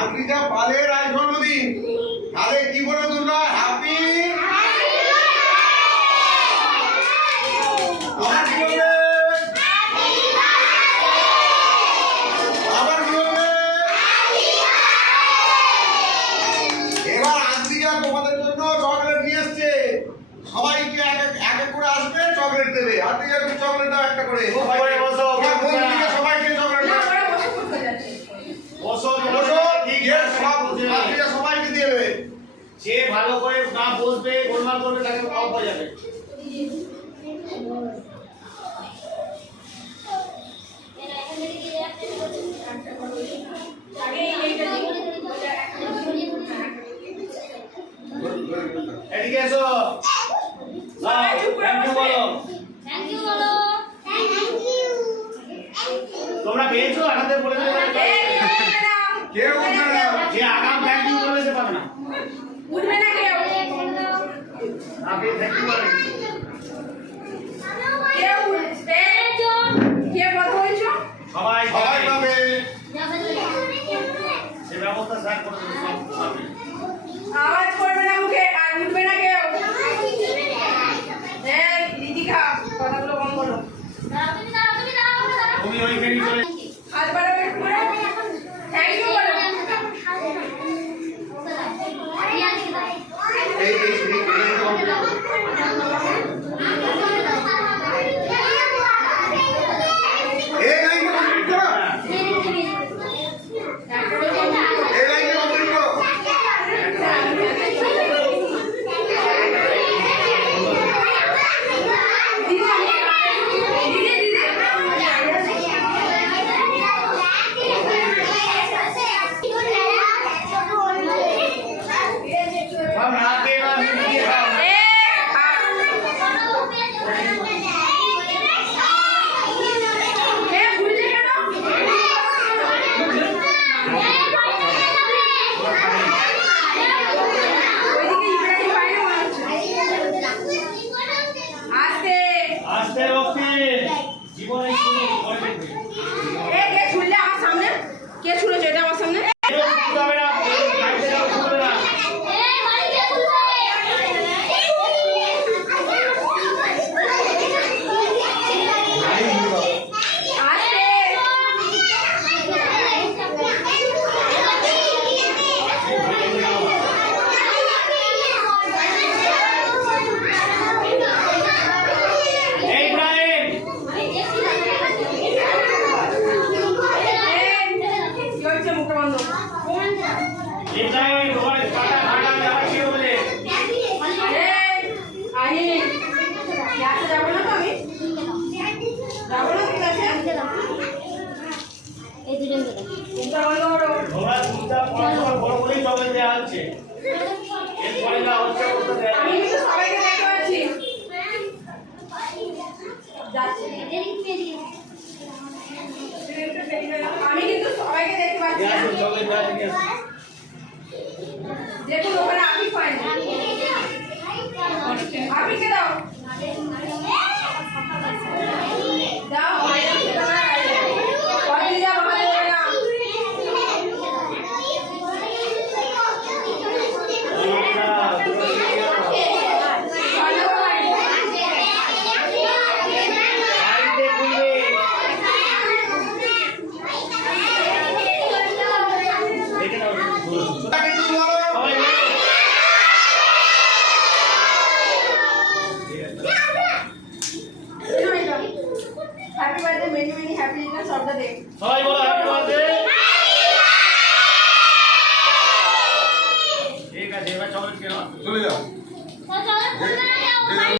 আদ্রিজা পালের আজ জন্মদিন, তাহলে কি বলবো তোমরা? হ্যাপি আবার কি বলবে? এবার আদ্রিজা তোমাদের জন্য চকলেট নিয়ে এসছে, সবাইকে এক এক করে আসবে, চকলেট দেবে। আদ্রিজা তুমি চকলেট দাও একটা করে। সবাইকে চকলেট দাও। সবাইকে দিয়ে দেবে। যে ভালো করে না বসবে, গোলমাল করবে, তাকে কম হয়ে যাবে। এদিকে এসো। থ্যাংক ইউ বলো। থ্যাংক ইউ বলো। Thank you. তোমরা পেয়েছো? আমাদের বলে দেবে। কেউ উঠবে না। যে আগাম থ্যাংক ইউ বলে সে পাবে না। উঠবে না কেউ। আপনি থ্যাংক ইউ বলেন। কেউ উঠবে। কে কথা বলছো? সবাই সবাই পাবে। সে ব্যবস্থা স্যার করে দেবে সব পাবে। আওয়াজ করবে না মুখে, আর উঠবে না কেউ। এই দিদিকা কথাগুলো কম বলো। তুমি ওইখানেই চলে হাত বাড়াবে একটু করে। থ্যাংক ইউ বলো। এই লাইনটা কমপ্লিট করো। এই লাইনটা কমপ্লিট করো। সব রাতে না মিলিয়ে খাও। আস্তে রক্তে জীবনে শুরু করে দেখবে। কে ছুড়েছে এটা আমার সামনে? কেউ উঠতে হবে না, কেউ লাইটে যাও, উঠবে না। এই ইব্রাহিম, কি হয়েছে? মুখে বন্ধ। ইব্রাহিম তোমার কাটা কাটা যাওয়া ছিল বলে। যাবো না তো আমি? যাবো না ঠিক আছে? মুখটা বন্ধ করো। তোমরা চুপচাপ পড়াশোনা বড় বলেই চকলেট দেওয়া হচ্ছে। এরপরে যা হচ্ছে ওটা দেওয়া আমি কিন্তু সবাইকে দেখতে পাচ্ছি। যাচ্ছি। আমি কিন্তু সবাইকে দেখতে পাচ্ছি। চকলেট দেওয়া নিয়ে আসো। দেখুন ওখানে আফিফ হয়নি। আফিফকে দাও। দাও। অদ্রিজা ভালো হবে না। ভালো হয়নি। বাড়িতে খুলবে। দেখে নাও। কিন্তু বলো। সবাই বলো। Happy birthday, many many happy Returns of the day. সবাই বলো হ্যাপি বার্থডে। ঠিক আছে, এবার চকলেট খেয়ে নাও। চলে যাও। চলো